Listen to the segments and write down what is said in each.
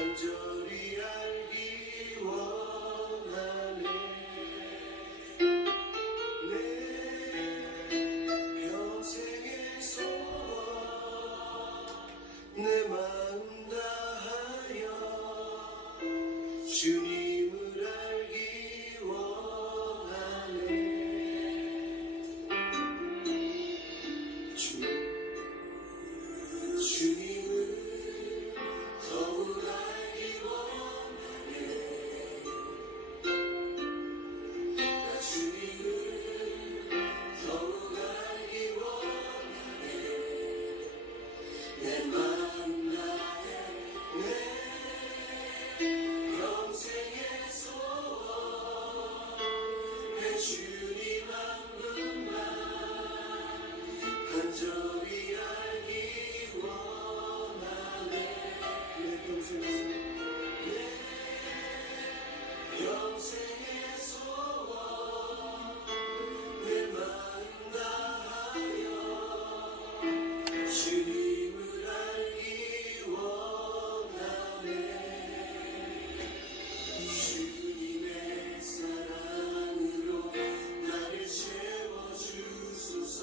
간절히 알기 원하네. 내 평생의 소원 내 마음 다하여 주님을 알기 원하네. 주님을 더욱 알기 원하네. 나 주님을 더욱 알기 원하네. 내 마음 다해 내 평생의 소원 내 주님 한 분만 간절히 알기 원하네. 내 평생의 소원 내 마음 다하여 주님을 알기 원하네. 주님의 사랑으로 나를 채워주소서.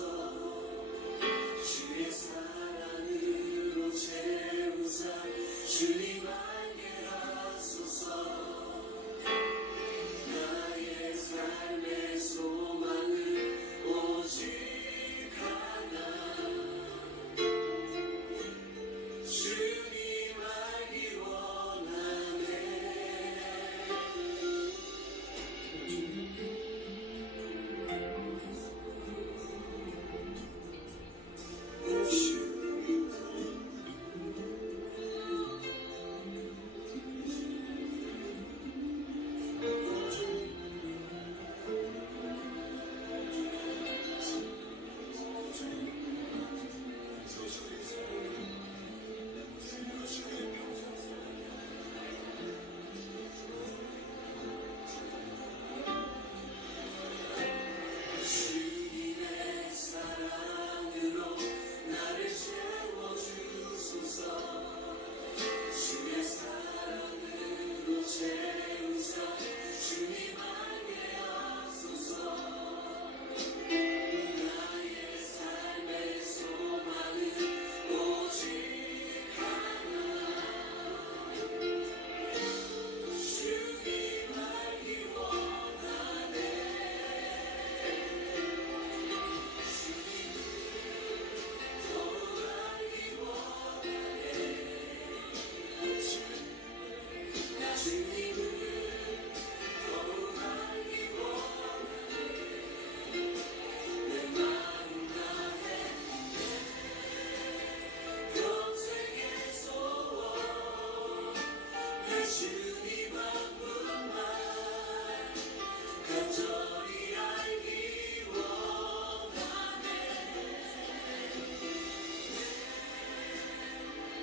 주의 사랑으로 채우사 주님 알게 하소서. 나의 삶의 소망은 오직 하나 주님 알기 원하네. 주님의 사랑으로 나를 채워주소서. 주의 사랑으로 채우사 주님 알게 하소서. 나의 삶의 소망은 오직 하나 주님 알기 원하네. 더욱 알기 원하네. 나 주님을 더욱 알기 원하네. 내 마음 다해 평생의 소원 내 주님 한 분만 간절히 알기 원하네.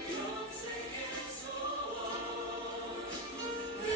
평생의 소원 내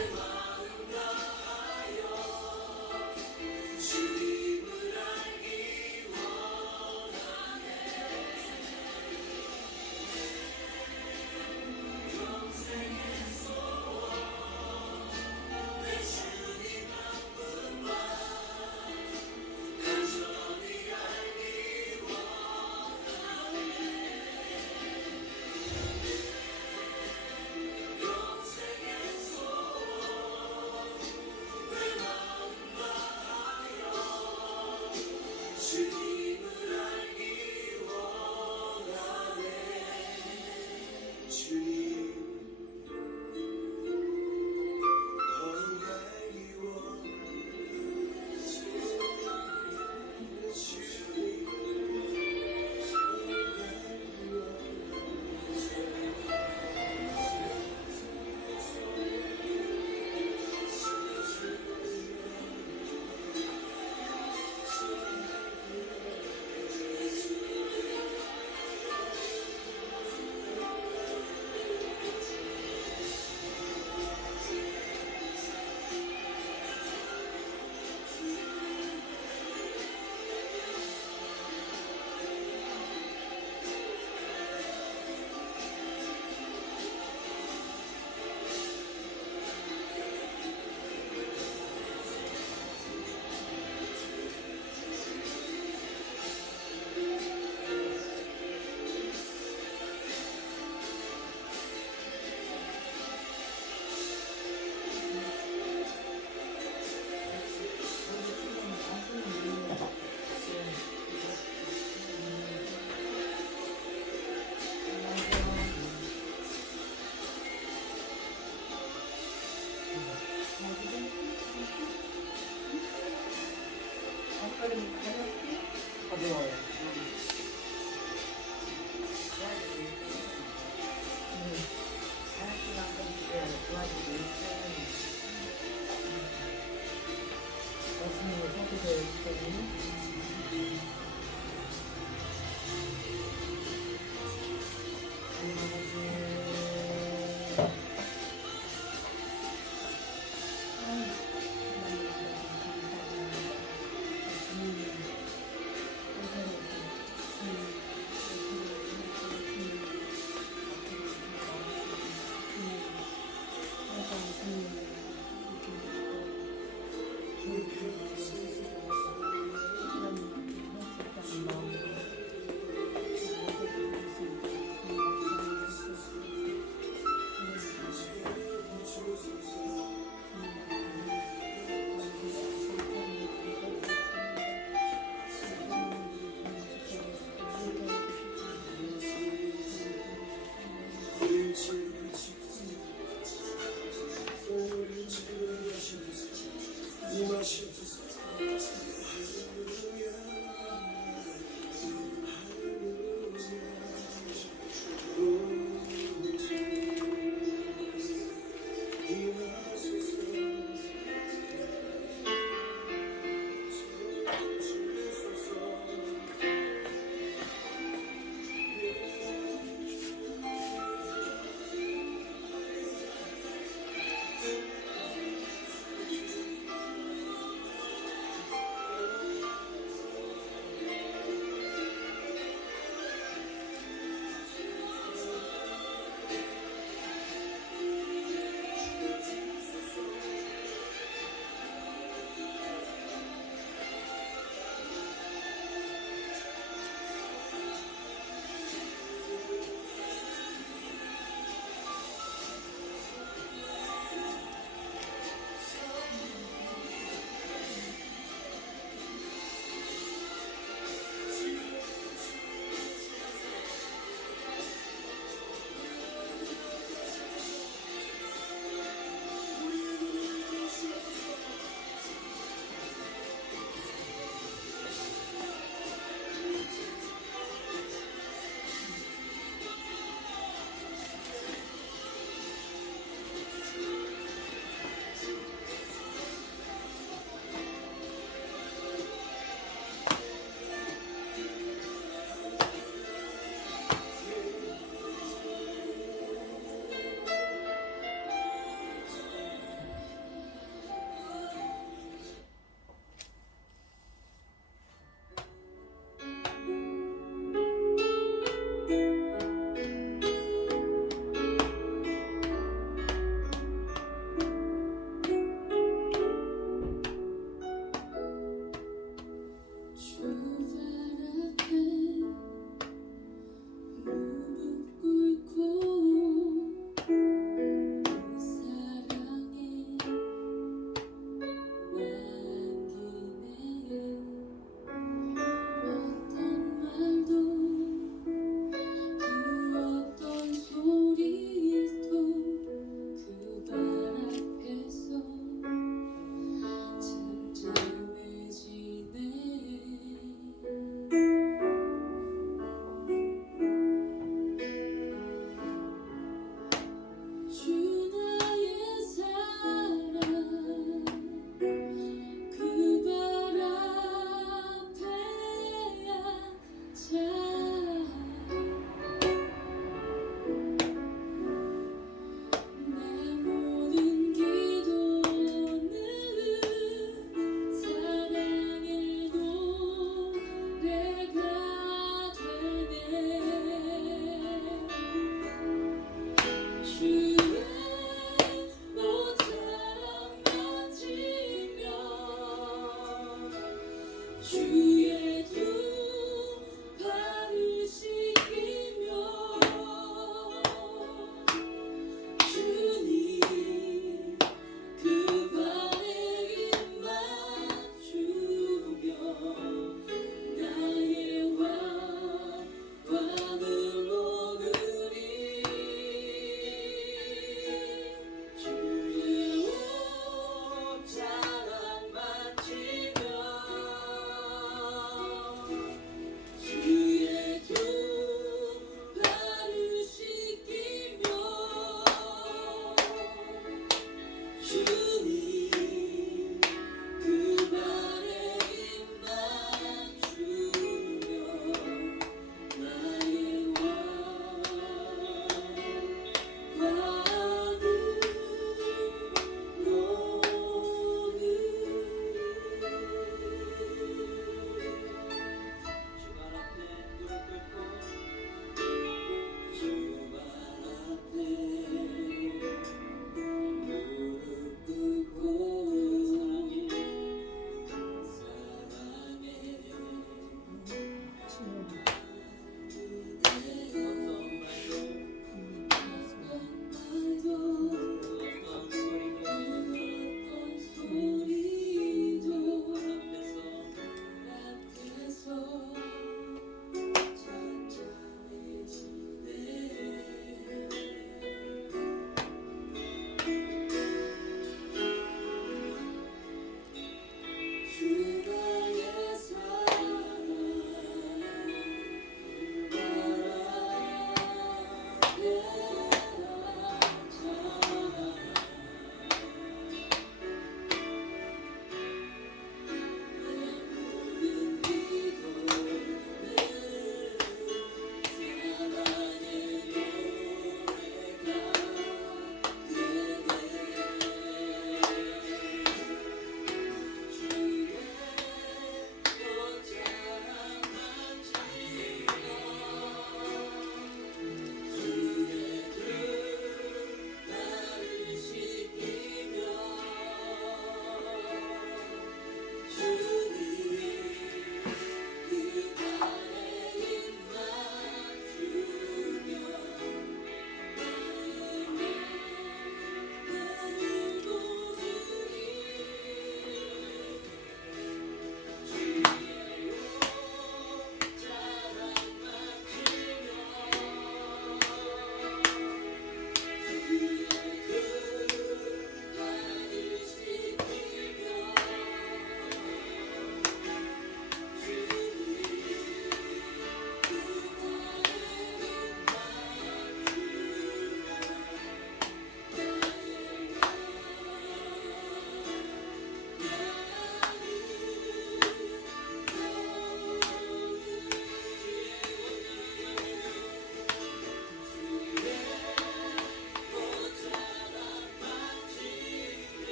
앞걸음이 가볍게 가벼워요. 가볍게 앞걸음이 좋아지고 있어요. 말씀으로 살펴줘요, 목사님. 임하시옵소서.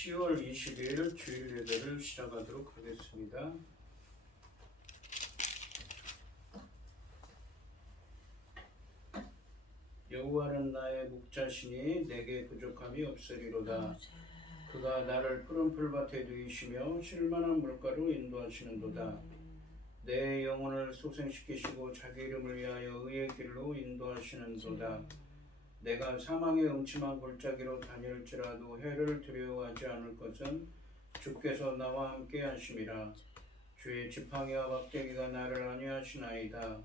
10월 20일 주일 예배를 시작하도록 하겠습니다. 여호와는 나의 목자시니 내게 부족함이 없으리로다. 그가 나를 푸른 풀밭에 누이시며 쉴만한 물가로 인도하시는도다. 내 영혼을 소생시키시고 자기 이름을 위하여 의의 길로 인도하시는도다. 내가 사망의 음침한 골짜기로 다닐지라도 해를 두려워하지 않을 것은 주께서 나와 함께 하심이라. 주의 지팡이와 막대기가 나를 안위하시나이다.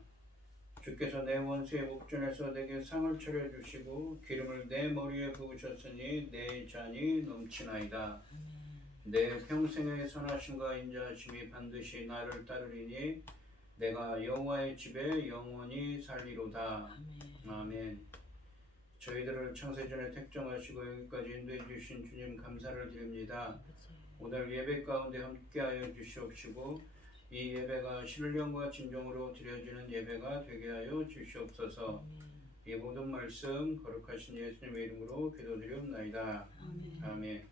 주께서 내 원수의 목전에서 내게 상을 차려주시고 기름을 내 머리에 부으셨으니 내 잔이 넘치나이다. 내 평생의 선하심과 인자하심이 반드시 나를 따르리니 내가 여호와의 집에 영원히 살리로다. 아멘. 저희들을 창세전에 택정하시고 여기까지 인도해 주신 주님 감사를 드립니다. 오늘 예배 가운데 함께하여 주시옵시고 이 예배가 신령과 진정으로 드려지는 예배가 되게 하여 주시옵소서. 이 모든 말씀 거룩하신 예수님의 이름으로 기도드리옵나이다. 아멘.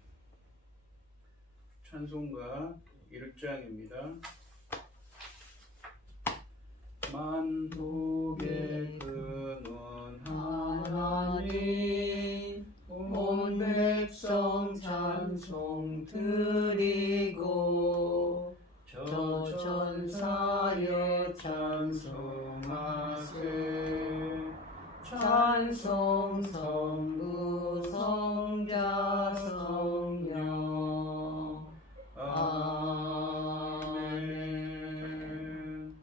찬송가 1장입니다. 만국의 근원 하나님 온 백성 찬송 드리고 저 전사에 찬송하세. 찬송 성부 성자 성령 아멘.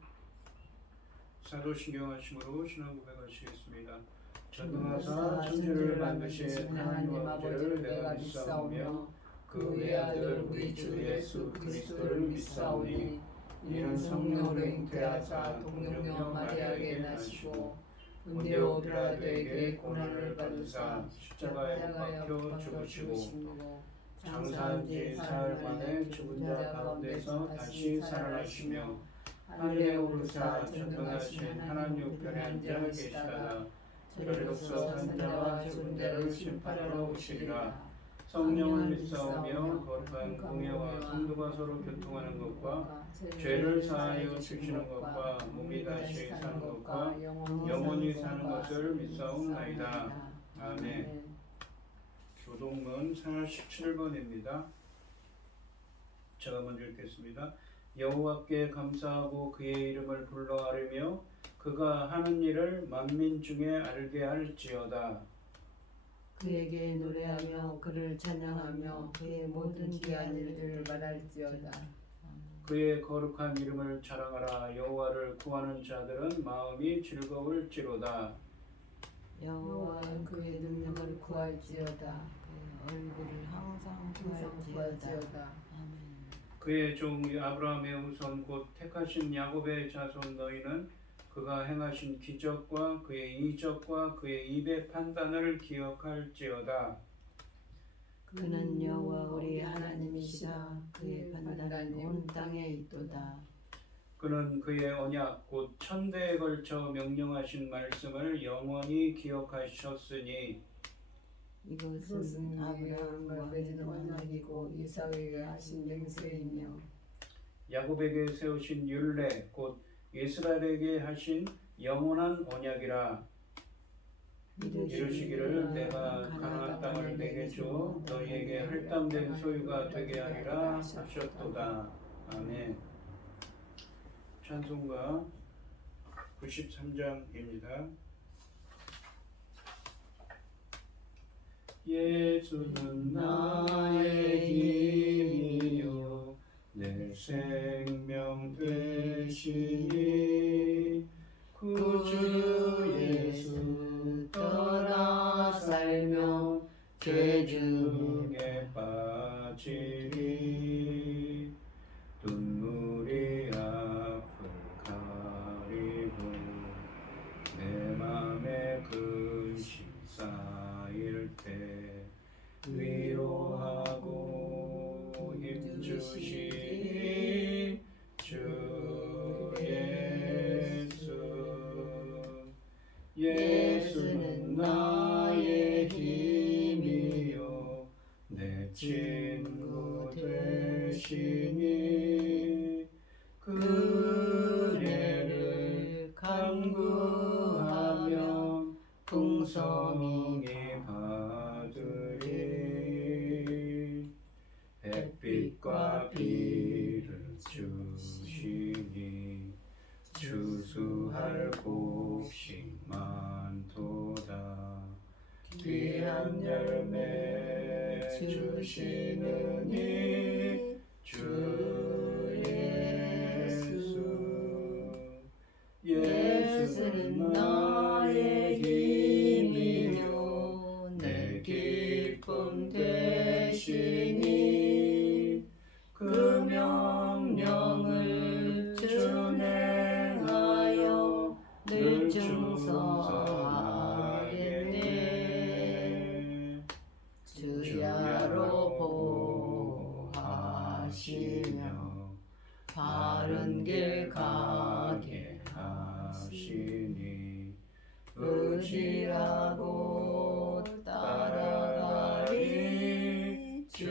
사도신경 하심으로 신앙 고백하시겠습니다. 전능하사 천지를 만드신 하나님 아버지를 내가 믿사오며 그 외아들 우리 주 예수 그리스도를 믿사오니 이는 성령으로 잉태하사 동정녀 마리아에게 나시고 본디오 빌라도에게 고난을 받으사 십자가에 못 박혀 죽으시고 장사한 지 사흘 만에 죽은 자 가운데서 다시 살아나시며 하늘에 오르사 전능하신 하나님 우편에 앉아 계시다가 저리로서 산자와 죽은 자를 심판하러 오시리라. 성령을 믿사오며 거룩한 공예와 성도가 서로 교통하는 것과 죄를 사하여 주시는 것과 몸이 다시 사는 것과 영원히 사는 것을 믿사옵나이다. 아멘. 교동문 417번입니다. 제가 먼저 읽겠습니다. 여호와께 감사하고 그의 이름을 불러 아뢰며 그가 하는 일을 만민 중에 알게 할지어다. 그에게 노래하며 그를 찬양하며 그의 모든 귀한 일들을 말할지어다. 그의 거룩한 이름을 자랑하라. 여호와를 구하는 자들은 마음이 즐거울지로다. 여호와는 그의 능력을 구할지어다. 그의 얼굴을 항상 구할지어다. 그의 종 아브라함의 후손 곧 택하신 야곱의 자손 너희는 그가 행하신 기적과 그의 이적과 그의 입의 판단을 기억할지어다. 그는 여호와 우리 하나님이시라. 그의 판단이 온 땅에 있도다. 그는 그의 언약 곧 천대에 걸쳐 명령하신 말씀을 영원히 기억하셨으니 이것은 아브라함과 맺은 언약이고 이삭에게 하신 맹세이며 야곱에게 세우신 율례 곧 이스라엘에게 하신 영원한 언약이라. 이르시기를 내가 가나안 땅을 내게 주어 너희에게 할당된 소유가 되게 하리라 하셨도다. 아멘. 찬송가 93장입니다. 예수는 나의 힘이요 내 생명 되시니 구주 예수 떠나 살며 죄 중에 빠지리. 눈물이 앞을 가리고 내 맘에 근심 쌓일 때 위로하고 힘주시니 주 예수는 나의 힘이요 내 친 풍성히 받으리 햇빛과 비를 주시니 추수할 곡식 많도다 귀한 열매 주시느니 주 예수는 나의 힘이요 내 기쁨 되시니 그 명령을 준행하여 늘 충성하겠네 주야로 보호하시며 바른 길 가게 하시니 의지하고 따라가리 주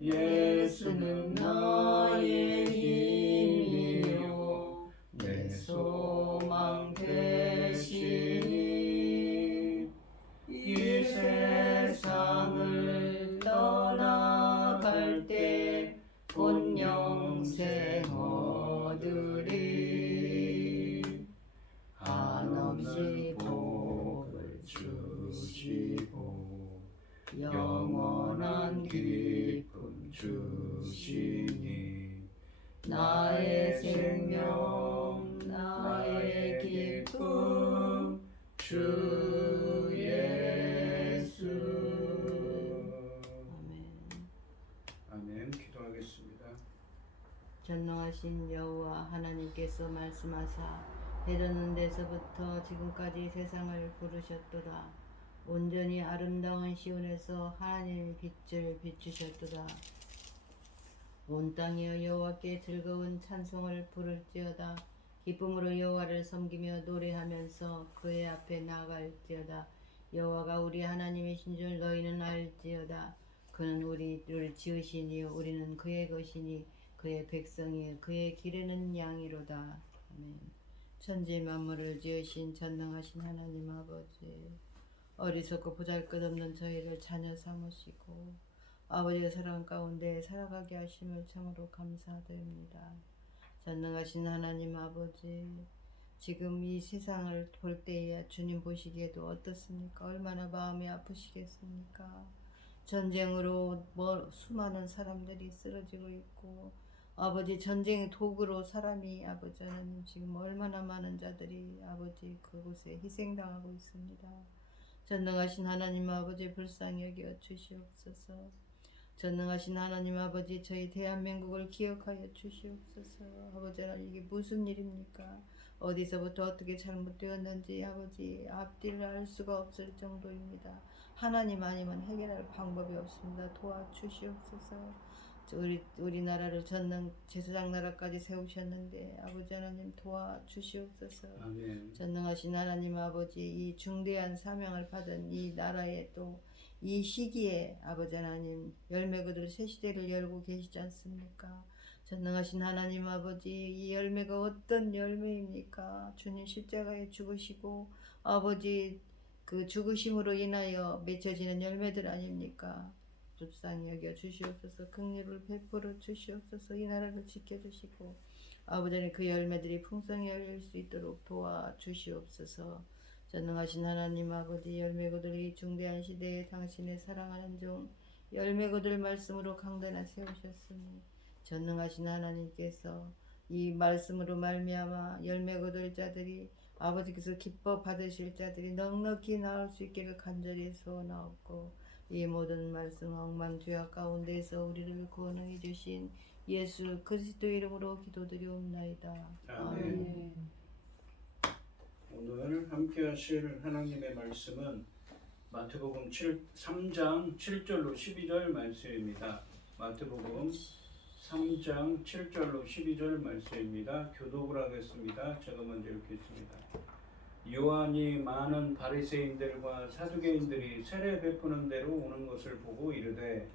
예수는 나의 힘이요 내 소망 되시니 이 세상을 떠나갈 때 곧 영생 얻으리 한없이 복을 주시고 영원한 기쁨 주시니 나의 생명 나의 기쁨 주 예수 아멘. 기도하겠습니다. 전능하신 여호와 하나님께서 말씀하사 해돋는 데서부터 지금까지 세상을 부르셨도다. 온전히 아름다운 시온에서 하나님의 빛을 비추셨도다. 온 땅이여 여호와께 즐거운 찬송을 부를지어다. 기쁨으로 여호와를 섬기며 노래하면서 그의 앞에 나아갈지어다. 여호와가 우리 하나님이신 줄 너희는 알지어다. 그는 우리를 지으시니 우리는 그의 것이니 그의 백성이 그의 길에는 양이로다. 아멘. 천지 만물을 지으신 전능하신 하나님 아버지, 어리석고 보잘것없는 저희를 자녀 삼으시고 아버지의 사랑 가운데 살아가게 하심을 참으로 감사드립니다. 전능하신 하나님 아버지, 지금 이 세상을 볼 때에 주님 보시기에도 어떻습니까? 얼마나 마음이 아프시겠습니까? 전쟁으로 수많은 사람들이 쓰러지고 있고 아버지 전쟁의 도구로 사람이 아버지 하나님 지금 얼마나 많은 자들이 아버지 그곳에 희생당하고 있습니다. 전능하신 하나님 아버지 불쌍히 여겨 주시옵소서. 전능하신 하나님 아버지 저희 대한민국을 기억하여 주시옵소서. 아버지 하나님 이게 무슨 일입니까? 어디서부터 어떻게 잘못되었는지 아버지 앞뒤를 알 수가 없을 정도입니다. 하나님 아니면 해결할 방법이 없습니다. 도와주시옵소서. 우리나라를 전능 제사장 나라까지 세우셨는데 아버지 하나님 도와주시옵소서. 아멘. 전능하신 하나님 아버지 이 중대한 사명을 받은 이 나라에 또 이 시기에 아버지 하나님 열매 거둘 새 시대를 열고 계시지 않습니까? 전능하신 하나님 아버지 이 열매가 어떤 열매입니까? 주님 십자가에 죽으시고 아버지 그 죽으심으로 인하여 맺혀지는 열매들 아닙니까? 불쌍히 여겨 주시옵소서. 긍휼을 베풀어 주시옵소서. 이 나라를 지켜주시고 아버지는 그 열매들이 풍성히 열릴 수 있도록 도와주시옵소서. 전능하신 하나님 아버지 열매 거둘 이 중대한 시대에 당신의 사랑하는 종 열매 거둘 말씀으로 강단에 세우셨으니 전능하신 하나님께서 이 말씀으로 말미암아 열매 거둘 자들이 아버지께서 기뻐 받으실 자들이 넉넉히 나올 수 있기를 간절히 소원하옵고 이 모든 말씀 억만 죄악 가운데서 우리를 구원해 주신 예수 그리스도 이름으로 기도드리옵나이다. 아멘. 오늘 함께 하실 하나님의 말씀은 마태복음 3장 7절로 12절 말씀입니다. 마태복음 3장 7절로 12절 말씀입니다. 교독을 하겠습니다. 제가 먼저 읽겠습니다. 요한이 많은 바리새인들과 사두개인들이 세례 베푸는 대로 오는 것을 보고 이르되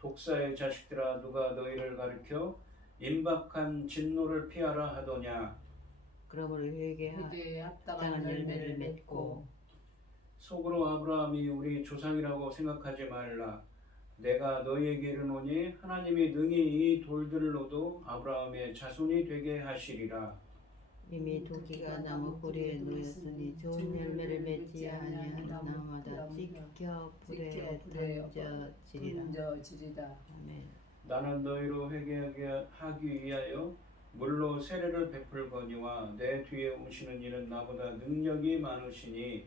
독사의 자식들아 누가 너희를 가르쳐 임박한 진노를 피하라 하더냐. 그러므로 회개하 그게 합당한 합당한 열매를 맺고 속으로 아브라함이 우리 조상이라고 생각하지 말라. 내가 너희에게 이르노니 하나님이 능히 이 돌들로도 아브라함의 자손이 되게 하시리라. 이미 도끼가 나무 뿌리에 놓였으니 좋은 열매를 맺지 아니한 나무마다 찢겨 불에 던져지리라. 아멘. 나는 너희로 회개하게 하기 위하여 물로 세례를 베풀거니와 내 뒤에 오시는 이는 나보다 능력이 많으시니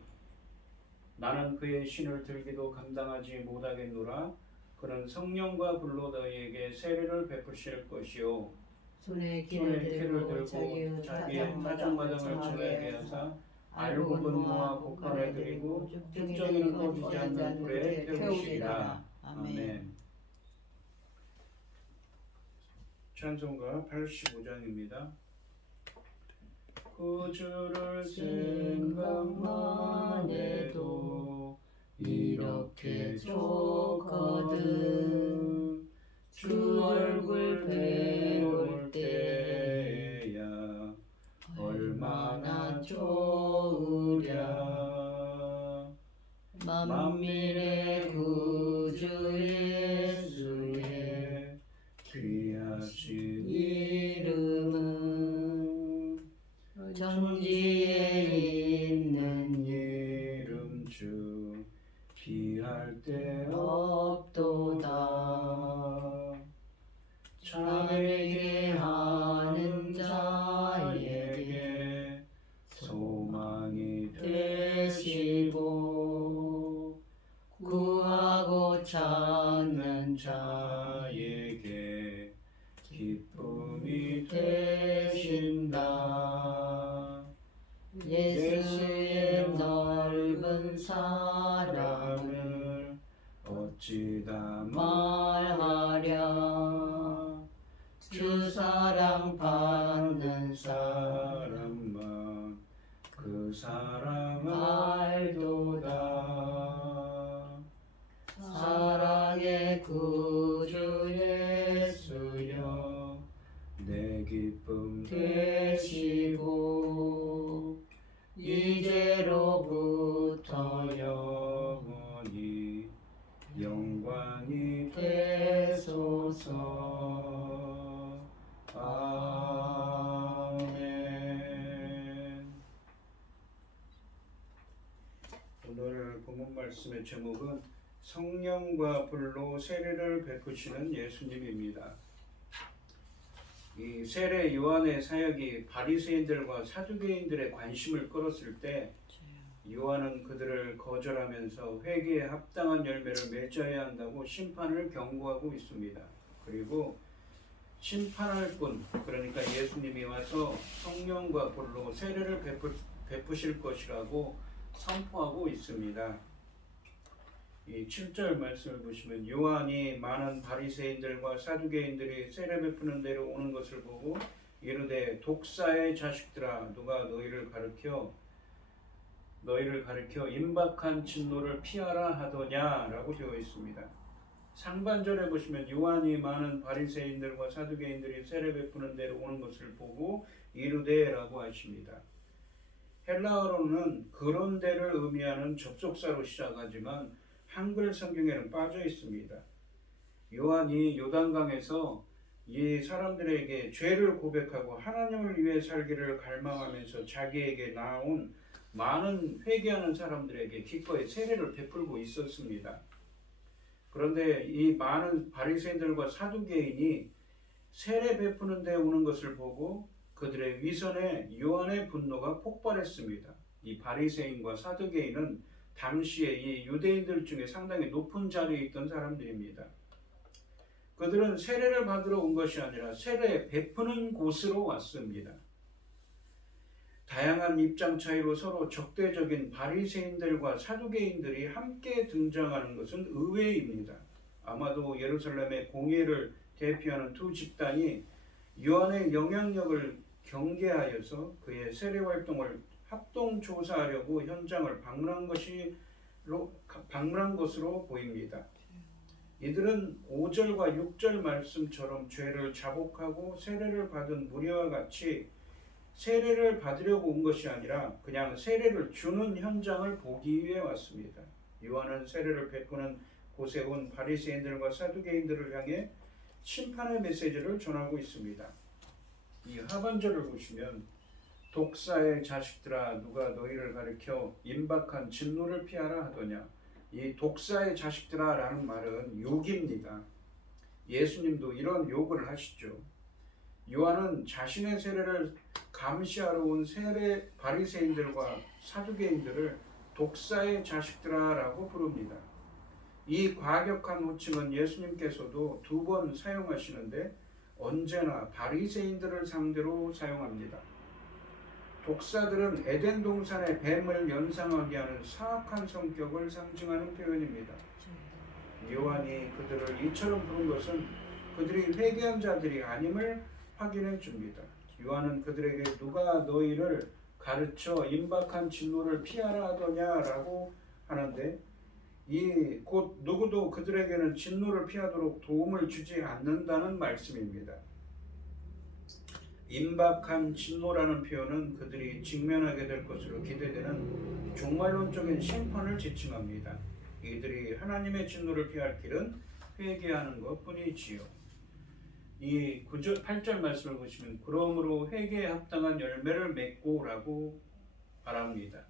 나는 그의 신을 들기도 감당하지 못하겠노라. 그는 성령과 불로 너희에게 세례를 베푸실 것이요 손에 손에 키를 들고 자기의 타작마당을 정하게 하사 알곡은 모아 곡간에 드리고 쭉정이는 꺼지지 않는 불에 태우시리라. 아멘. 찬송가 85장입니다. 그 주를 생각만 해도 이렇게 좋거든. 주 얼굴 배울 때야 얼마나 좋으랴. 만민의 구주 예수의 귀하신 이름은 천지에 있는 이름 중 비할 데 없도다. 참회게 하는 자에게 소망이 되시고 구하고 찾는 자에게 기쁨이 되신다. 예수의 넓은 사랑을 어찌 다 말하랴. 주 사랑 받는 사람만 그 사랑 알도다. 사랑의 구주 예수여 내 기쁨 되시고 이제로부터 영원히 영광이 되소서. 아멘. 오늘 본문 말씀의 제목은 성령과 불로 세례를 베푸시는 예수님입니다. 이 세례 요한의 사역이 바리새인들과 사두개인들의 관심을 끌었을 때 요한은 그들을 거절하면서 회개에 합당한 열매를 맺어야 한다고 심판을 경고하고 있습니다. 그리고 심판할 분, 그러니까 예수님이 와서 성령과 불로 세례를 베푸실 것이라고 선포하고 있습니다. 이 7절 말씀을 보시면 요한이 많은 바리새인들과 사두개인들이 세례 베푸는 데로 오는 것을 보고 이르되 독사의 자식들아 누가 너희를 가르쳐 임박한 진노를 피하라 하더냐라고 되어 있습니다. 상반절에 보시면 요한이 많은 바리새인들과 사두개인들이 세례 베푸는 데로 오는 것을 보고 이르되라고 하십니다. 헬라어로는 그런 데를 의미하는 접속사로 시작하지만 한글 성경에는 빠져 있습니다. 요한이 요단강에서 이 사람들에게 죄를 고백하고 하나님을 위해 살기를 갈망하면서 자기에게 나온 많은 회개하는 사람들에게 기꺼이 세례를 베풀고 있었습니다. 그런데 이 많은 바리새인들과 사두개인이 세례 베푸는 데 오는 것을 보고 그들의 위선에 요한의 분노가 폭발했습니다. 이 바리새인과 사두개인은 당시에 이 유대인들 중에 상당히 높은 자리에 있던 사람들입니다. 그들은 세례를 받으러 온 것이 아니라 세례 베푸는 곳으로 왔습니다. 다양한 입장 차이로 서로 적대적인 바리새인들과 사두개인들이 함께 등장하는 것은 의외입니다. 아마도 예루살렘의 공예를 대표하는 두 집단이 요한의 영향력을 경계하여서 그의 세례 활동을 합동 조사하려고 현장을 방문한 것으로 보입니다. 이들은 5절과 6절 말씀처럼 죄를 자복하고 세례를 받은 무리와 같이 세례를 받으려고 온 것이 아니라 그냥 세례를 주는 현장을 보기 위해 왔습니다. 요한은 세례를 베푸는 곳에 온 바리새인들과 사두개인들을 향해 심판의 메시지를 전하고 있습니다. 이 하반절을 보시면 독사의 자식들아 누가 너희를 가리켜 임박한 진노를 피하라 하더냐. 이 독사의 자식들아 라는 말은 욕입니다. 예수님도 이런 욕을 하시죠. 요한은 자신의 세례를 감시하러 온 세례 바리새인들과 사두개인들을 독사의 자식들아 라고 부릅니다. 이 과격한 호칭은 예수님께서도 2번 사용하시는데 언제나 바리새인들을 상대로 사용합니다. 독사들은 에덴 동산의 뱀을 연상하게 하는 사악한 성격을 상징하는 표현입니다. 요한이 그들을 이처럼 부른 것은 그들이 회개한 자들이 아님을 확인해 줍니다. 요한은 그들에게 누가 너희를 가르쳐 임박한 진노를 피하라 하더냐라고 하는데 이 곧 누구도 그들에게는 진노를 피하도록 도움을 주지 않는다는 말씀입니다. 임박한 진노라는 표현은 그들이 직면하게 될 것으로 기대되는 종말론적인 심판을 지칭합니다. 이들이 하나님의 진노를 피할 길은 회개하는 것뿐이지요. 이 9절, 8절 말씀을 보시면 그러므로 회개에 합당한 열매를 맺고라고 말합니다.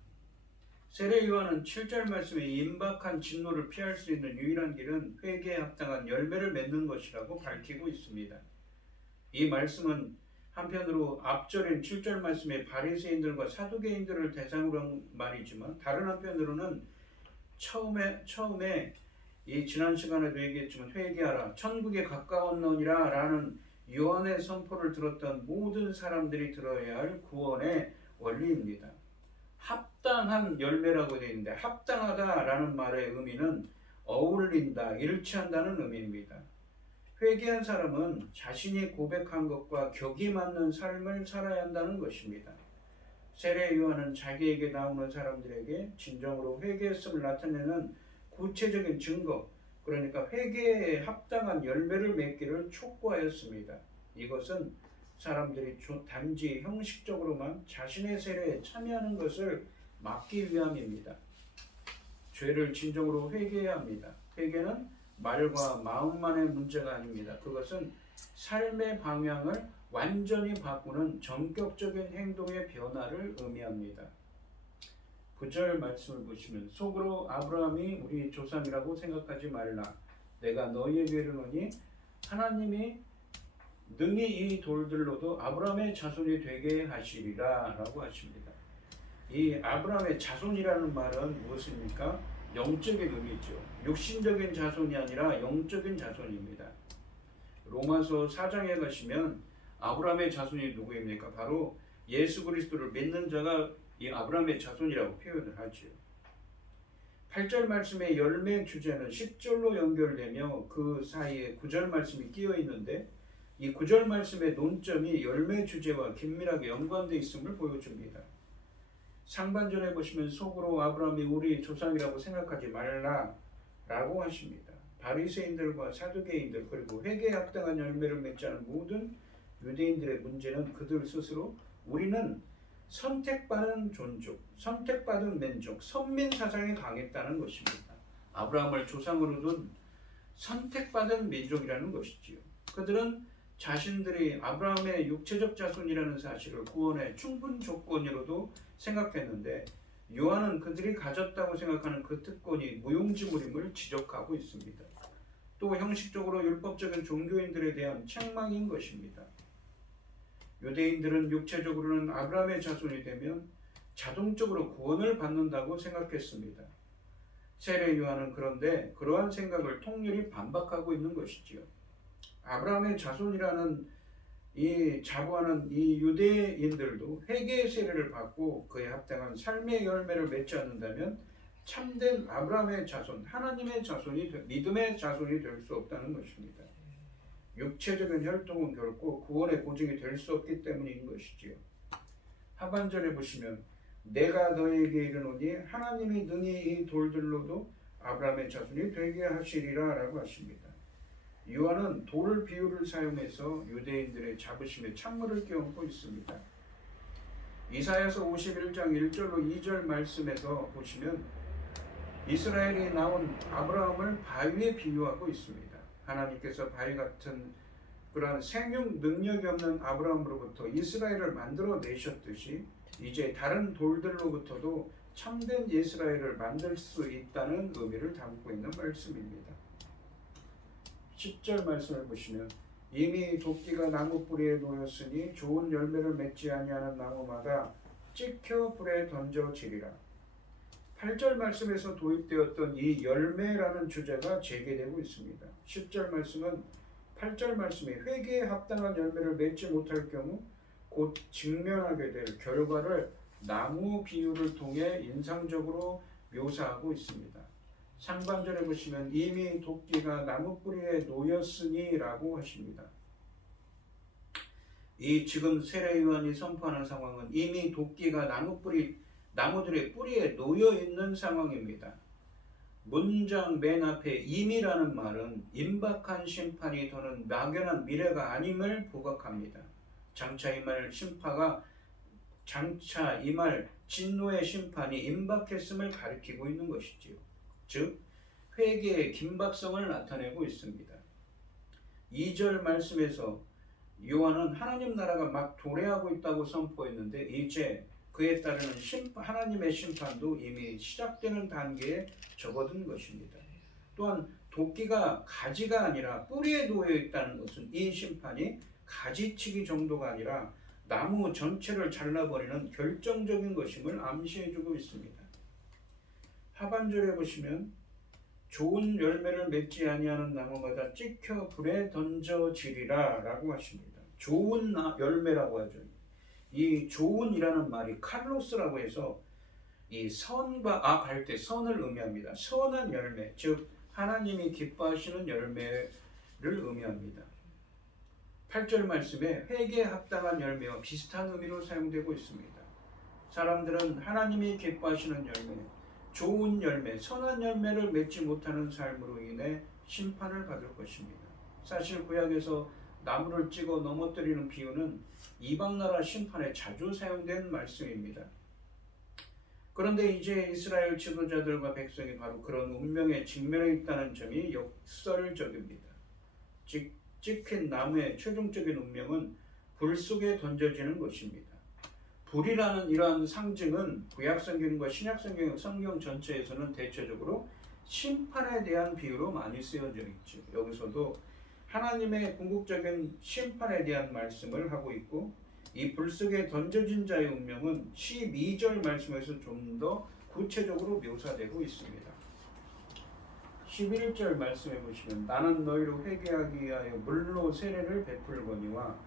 세례 요한은 7절 말씀에 임박한 진노를 피할 수 있는 유일한 길은 회개에 합당한 열매를 맺는 것이라고 밝히고 있습니다. 이 말씀은 한편으로 앞절인 7절 말씀에 바리새인들과 사두개인들을 대상으로 한 말이지만 다른 한편으로는 처음에 이 지난 시간에도 얘기했지만 회개하라 천국에 가까웠느니라 라는 요한의 선포를 들었던 모든 사람들이 들어야 할 구원의 원리입니다. 합당한 열매라고 되어 있는데 합당하다라는 말의 의미는 어울린다, 일치한다는 의미입니다. 회개한 사람은 자신이 고백한 것과 격이 맞는 삶을 살아야 한다는 것입니다. 세례 요한은 자기에게 나오는 사람들에게 진정으로 회개했음을 나타내는 구체적인 증거, 그러니까 회개에 합당한 열매를 맺기를 촉구하였습니다. 이것은 사람들이 단지 형식적으로만 자신의 세례에 참여하는 것을 막기 위함입니다. 죄를 진정으로 회개해야 합니다. 회개는 말과 마음만의 문제가 아닙니다. 그것은 삶의 방향을 완전히 바꾸는 전격적인 행동의 변화를 의미합니다. 9절 말씀을 보시면 속으로 아브라함이 우리 조상이라고 생각하지 말라. 내가 너희에게 이르노니 하나님이 능히 이 돌들로도 아브라함의 자손이 되게 하시리라 라고 하십니다. 이 아브라함의 자손이라는 말은 무엇입니까? 영적인 의미죠. 육신적인 자손이 아니라 영적인 자손입니다. 로마서 4장에 가시면 아브라함의 자손이 누구입니까? 바로 예수 그리스도를 믿는 자가 이 아브라함의 자손이라고 표현을 하죠. 8절 말씀의 열매 주제는 10절로 연결되며 그 사이에 9절 말씀이 끼어 있는데 이 9절 말씀의 논점이 열매 주제와 긴밀하게 연관되어 있음을 보여줍니다. 상반절에 보시면 속으로 아브라함이 우리 조상이라고 생각하지 말라 라고 하십니다. 바리새인들과 사두개인들 그리고 회개에 합당한 열매를 맺지 않은 모든 유대인들의 문제는 그들 스스로 우리는 선택받은 존족, 선택받은 민족, 선민 사상에 강했다는 것입니다. 아브라함을 조상으로 둔 선택받은 민족이라는 것이지요. 그들은 자신들이 아브라함의 육체적 자손이라는 사실을 구원의 충분 조건으로도 생각했는데 요한은 그들이 가졌다고 생각하는 그 특권이 무용지물임을 지적하고 있습니다. 또 형식적으로 율법적인 종교인들에 대한 책망인 것입니다. 유대인들은 육체적으로는 아브라함의 자손이 되면 자동적으로 구원을 받는다고 생각했습니다. 세례 요한은 그런데 그러한 생각을 통렬히 반박하고 있는 것이지요. 아브라함의 자손이라는 이 자부하는 이 유대인들도 회개의 세례를 받고 그에 합당한 삶의 열매를 맺지 않는다면 참된 아브라함의 자손, 하나님의 자손이 믿음의 자손이 될 수 없다는 것입니다. 육체적인 혈통은 결코 구원의 보증이 될 수 없기 때문인 것이지요. 하반절에 보시면 내가 너에게 이르노니 하나님이 능히 이 돌들로도 아브라함의 자손이 되게 하시리라 라고 하십니다. 요한은 돌 비유를 사용해서 유대인들의 자부심에 찬물을 끼얹고 있습니다. 이사야서 51장 1절로 2절 말씀에서 보시면 이스라엘이 나온 아브라함을 바위에 비유하고 있습니다. 하나님께서 바위 같은 그러한 생육 능력이 없는 아브라함으로부터 이스라엘을 만들어 내셨듯이 이제 다른 돌들로부터도 참된 이스라엘을 만들 수 있다는 의미를 담고 있는 말씀입니다. 10절 말씀을 보시면 이미 도끼가 나무 뿌리에 놓였으니 좋은 열매를 맺지 아니하는 나무마다 찍혀 불에 던져지리라. 8절 말씀에서 도입되었던 이 열매라는 주제가 재개되고 있습니다. 10절 말씀은 8절 말씀에 회개에 합당한 열매를 맺지 못할 경우 곧 직면하게 될 결과를 나무 비유를 통해 인상적으로 묘사하고 있습니다. 상반절에 보시면 이미 도끼가 나무 뿌리에 놓였으니 라고 하십니다. 이 지금 세례 요한이 선포하는 상황은 이미 도끼가 나무들의 뿌리에 놓여 있는 상황입니다. 문장 맨 앞에 임이라는 말은 임박한 심판이 더는 막연한 미래가 아님을 부각합니다. 장차 이 말 진노의 심판이 임박했음을 가리키고 있는 것이지요. 즉 회개의 긴박성을 나타내고 있습니다. 2절 말씀에서 요한은 하나님 나라가 막 도래하고 있다고 선포했는데 이제 그에 따르는 하나님의 심판도 이미 시작되는 단계에 접어든 것입니다. 또한 도끼가 가지가 아니라 뿌리에 놓여 있다는 것은 이 심판이 가지치기 정도가 아니라 나무 전체를 잘라버리는 결정적인 것임을 암시해주고 있습니다. 하반절에 보시면 좋은 열매를 맺지 아니하는 나무마다 찍혀 불에 던져지리라 라고 하십니다. 좋은 열매라고 하죠. 이 좋은이라는 말이 칼로스라고 해서 이 선과 악할 때 선을 의미합니다. 선한 열매, 즉 하나님이 기뻐하시는 열매를 의미합니다. 8절 말씀에 회개에 합당한 열매와 비슷한 의미로 사용되고 있습니다. 사람들은 하나님이 기뻐하시는 열매, 좋은 열매, 선한 열매를 맺지 못하는 삶으로 인해 심판을 받을 것입니다. 사실 구약에서 나무를 찍어 넘어뜨리는 비유는 이방나라 심판에 자주 사용된 말씀입니다. 그런데 이제 이스라엘 지도자들과 백성이 바로 그런 운명에 직면해 있다는 점이 역설적입니다. 찍힌 나무의 최종적인 운명은 불 속에 던져지는 것입니다. 불이라는 이러한 상징은 구약성경과 신약성경 성경 전체에서는 대체적으로 심판에 대한 비유로 많이 쓰여져 있죠. 여기서도 하나님의 궁극적인 심판에 대한 말씀을 하고 있고 이 불 속에 던져진 자의 운명은 12절 말씀에서 좀 더 구체적으로 묘사되고 있습니다. 11절 말씀해 보시면 나는 너희로 회개하기 위하여 물로 세례를 베풀거니와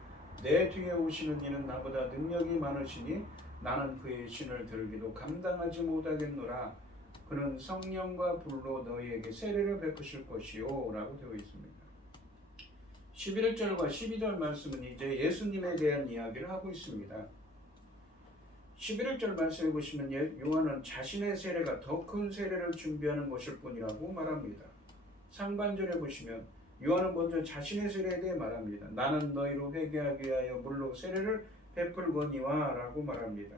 내 뒤에 오시는 이는 나보다 능력이 많으시니 나는 그의 신을 들기도 감당하지 못하겠노라. 그는 성령과 불로 너희에게 세례를 베푸실 것이요 라고 되어 있습니다. 11절과 12절 말씀은 이제 예수님에 대한 이야기를 하고 있습니다. 11절 말씀해 보시면 요한은 자신의 세례가 더 큰 세례를 준비하는 것일 뿐이라고 말합니다. 상반절에 보시면 요한은 먼저 자신의 세례에 대해 말합니다. 나는 너희로 회개하기 위하여 물로 세례를 베풀거니와 라고 말합니다.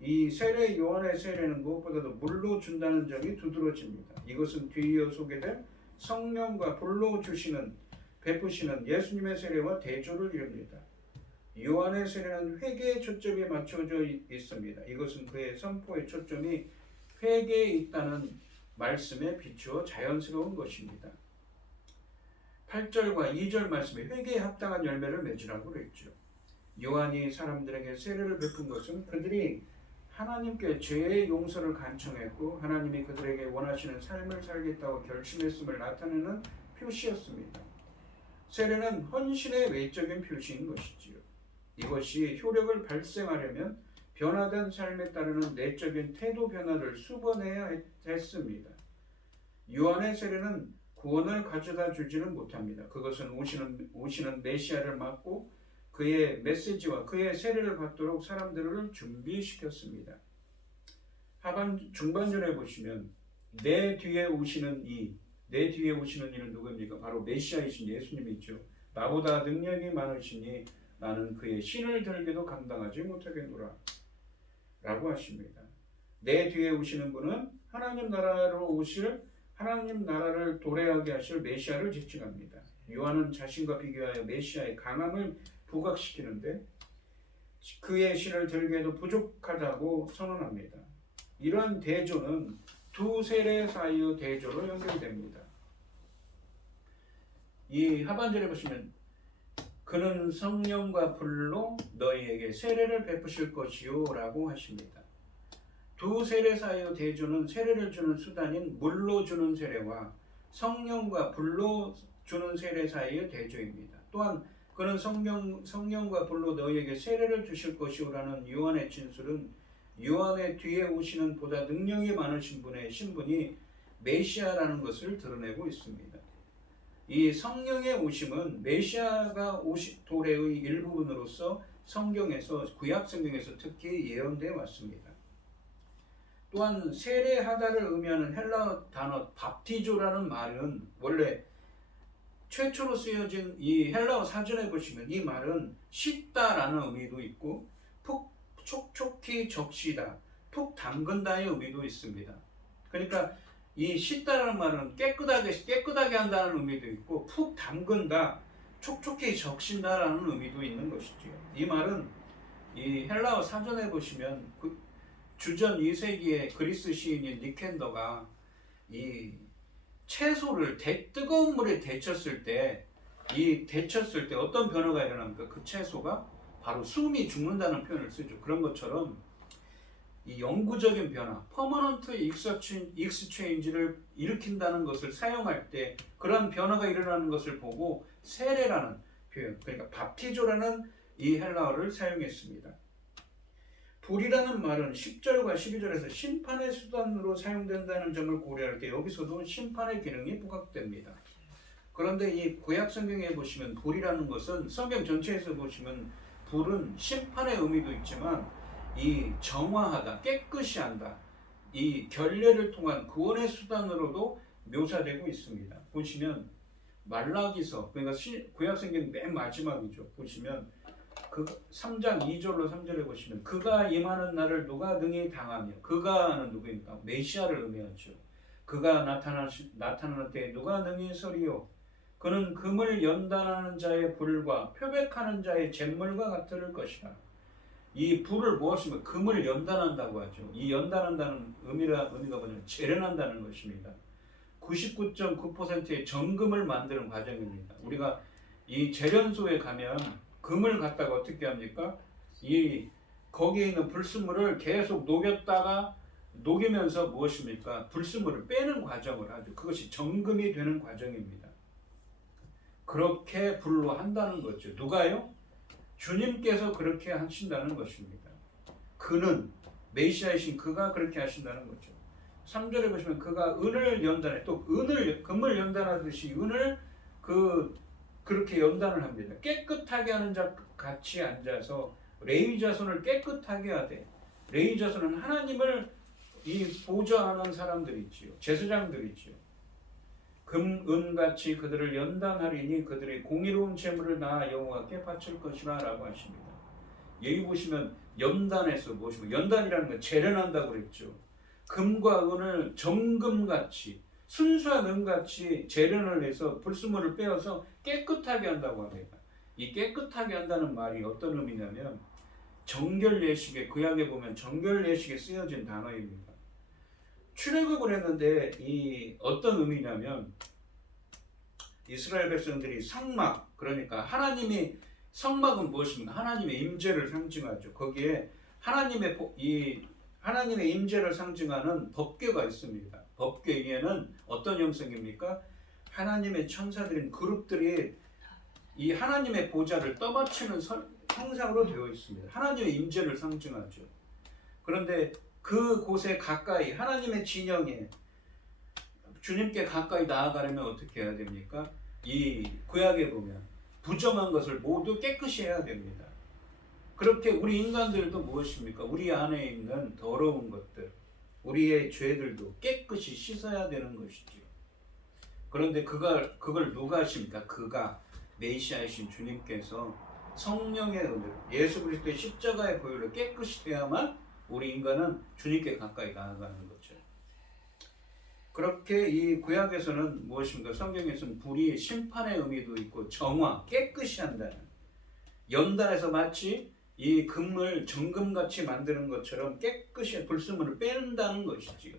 이 세례 요한의 세례는 무엇보다도 물로 준다는 점이 두드러집니다. 이것은 뒤이어 소개될 성령과 불로 베푸시는 예수님의 세례와 대조를 이룹니다. 요한의 세례는 회개의 초점이 맞춰져 있습니다. 이것은 그의 선포의 초점이 회개에 있다는 말씀에 비추어 자연스러운 것입니다. 8절과 2절 말씀에 회개에 합당한 열매를 맺으라고 그랬죠. 요한이 사람들에게 세례를 베푼 것은 그들이 하나님께 죄의 용서를 간청했고 하나님이 그들에게 원하시는 삶을 살겠다고 결심했음을 나타내는 표시였습니다. 세례는 헌신의 외적인 표시인 것이지요. 이것이 효력을 발생하려면 변화된 삶에 따르는 내적인 태도 변화를 수반해야 했습니다. 요한의 세례는 구원을 가져다 주지는 못합니다. 그것은 오시는 메시아를 맞고 그의 메시지와 그의 세례를 받도록 사람들을 준비시켰습니다. 중반절에 보시면 내 뒤에 오시는 내 뒤에 오시는 이는 누구입니까? 바로 메시아이신 예수님이죠. 나보다 능력이 많으시니 나는 그의 신을 들기도 감당하지 못하겠노라 라고 하십니다. 내 뒤에 오시는 분은 하나님 나라로 오실, 하나님 나라를 도래하게 하실 메시아를 지칭합니다. 요한은 자신과 비교하여 메시아의 강함을 부각시키는데 그의 신을 들기에도 부족하다고 선언합니다. 이러한 대조는 두 세례 사이의 대조로 연결됩니다. 이 하반절에 보시면 그는 성령과 불로 너희에게 세례를 베푸실 것이요 라고 하십니다. 두 세례 사이의 대조는 세례를 주는 수단인 물로 주는 세례와 성령과 불로 주는 세례 사이의 대조입니다. 또한 그는 성령과 불로 너희에게 세례를 주실 것이오라는 요한의 진술은 요한의 뒤에 오시는 보다 능력이 많으신 분의 신분이 메시아라는 것을 드러내고 있습니다. 이 성령의 오심은 메시아가 도래의 일부분으로서 구약 성경에서 특히 예언되어 왔습니다. 또한 세례하다를 의미하는 헬라어 단어 밥티조라는 말은 원래 최초로 쓰여진 이 헬라어 사전에 보시면 이 말은 씻다라는 의미도 있고 푹 촉촉히 적시다, 푹 담근다의 의미도 있습니다. 그러니까 이 씻다라는 말은 깨끗하게 한다는 의미도 있고 푹 담근다, 촉촉히 적신다라는 의미도 있는 것이죠. 이 말은 이 헬라어 사전에 보시면 주전 2세기의 그리스 시인인 니켄더가 이 채소를 뜨거운 물에 데쳤을 때 어떤 변화가 일어납니까? 그 채소가 바로 숨이 죽는다는 표현을 쓰죠. 그런 것처럼 이 영구적인 변화, 퍼머넌트 익스체인지를 일으킨다는 것을 사용할 때 그러한 변화가 일어나는 것을 보고 세례라는 표현, 그러니까 밥티조라는 이 헬라어를 사용했습니다. 불이라는 말은 10절과 12절에서 심판의 수단으로 사용된다는 점을 고려할 때 여기서도 심판의 기능이 부각됩니다. 그런데 이 구약 성경에 보시면 불이라는 것은 성경 전체에서 보시면 불은 심판의 의미도 있지만 이 정화하다, 깨끗이 한다, 이 결례를 통한 구원의 수단으로도 묘사되고 있습니다. 보시면 말라기서, 그러니까 구약 성경 맨 마지막이죠. 보시면 그 3장 2절로 3절에 보시면 그가 임하는 날을 누가 능히 당하며, 그가는 누구입니까? 메시아를 의미하죠. 그가 나타나는 때에 누가 능히 서리요? 그는 금을 연단하는 자의 불과 표백하는 자의 잿물과 같을 것이라. 이 불을 무엇이면 금을 연단한다고 하죠. 이 연단한다는 의미가 뭐냐면 재련한다는 것입니다. 99.9%의 정금을 만드는 과정입니다. 우리가 이 재련소에 가면 금을 갖다가 어떻게 합니까? 거기에 있는 불순물을 계속 녹이면서 무엇입니까? 불순물을 빼는 과정을 하죠. 그것이 정금이 되는 과정입니다. 그렇게 불로 한다는 거죠. 누가요? 주님께서 그렇게 하신다는 것입니다. 그는 메시아이신 그가 그렇게 하신다는 거죠. 3절에 보시면 그가 은을 연단해, 또 금을 연단하듯이 은을 그렇게 연단을 합니다. 깨끗하게 하는 자 같이 앉아서 레위 자손을 깨끗하게 하되, 레위 자손은 하나님을 보좌하는 사람들이지요. 제사장들이지요. 금, 은같이 그들을 연단하리니 그들의 공의로운 재물을 나 여호와께 바칠 것이라 라고 하십니다. 여기 보시면 연단에서 보시면 연단이라는 건 재련한다고 그랬죠. 금과 은을 정금같이 순수한 은같이 재련을 해서 불순물을 빼어서 깨끗하게 한다고 합니다. 이 깨끗하게 한다는 말이 어떤 의미냐면 정결 예식에, 구약에 보면 정결 예식에 쓰여진 단어입니다. 출애굽을 했는데 이 어떤 의미냐면 이스라엘 백성들이 성막, 그러니까 하나님이, 성막은 무엇입니까? 하나님의 임재를 상징하죠. 거기에 하나님의 임재를 상징하는 법궤가 있습니다. 법궤에는 어떤 형상입니까? 하나님의 천사들인 그룹들이 이 하나님의 보좌를 떠받치는 형상으로 되어 있습니다. 하나님의 임재를 상징하죠. 그런데 그 곳에 가까이, 하나님의 진영에 주님께 가까이 나아가려면 어떻게 해야 됩니까? 이 구약에 보면 부정한 것을 모두 깨끗이 해야 됩니다. 그렇게 우리 인간들도 무엇입니까? 우리 안에 있는 더러운 것들, 우리의 죄들도 깨끗이 씻어야 되는 것이지요. 그런데 그걸 누가 하십니까? 그가 메시아이신 주님께서 성령의 은혜로 예수 그리스도의 십자가의 보혈로 깨끗이 되어야만 우리 인간은 주님께 가까이 나아가는 거죠. 그렇게 이 구약에서는 무엇입니까? 성경에서는 불이 심판의 의미도 있고 정화, 깨끗이 한다는, 연단에서 마치 이 금을 정금같이 만드는 것처럼 깨끗이 불순물을 빼는다는 것이지요.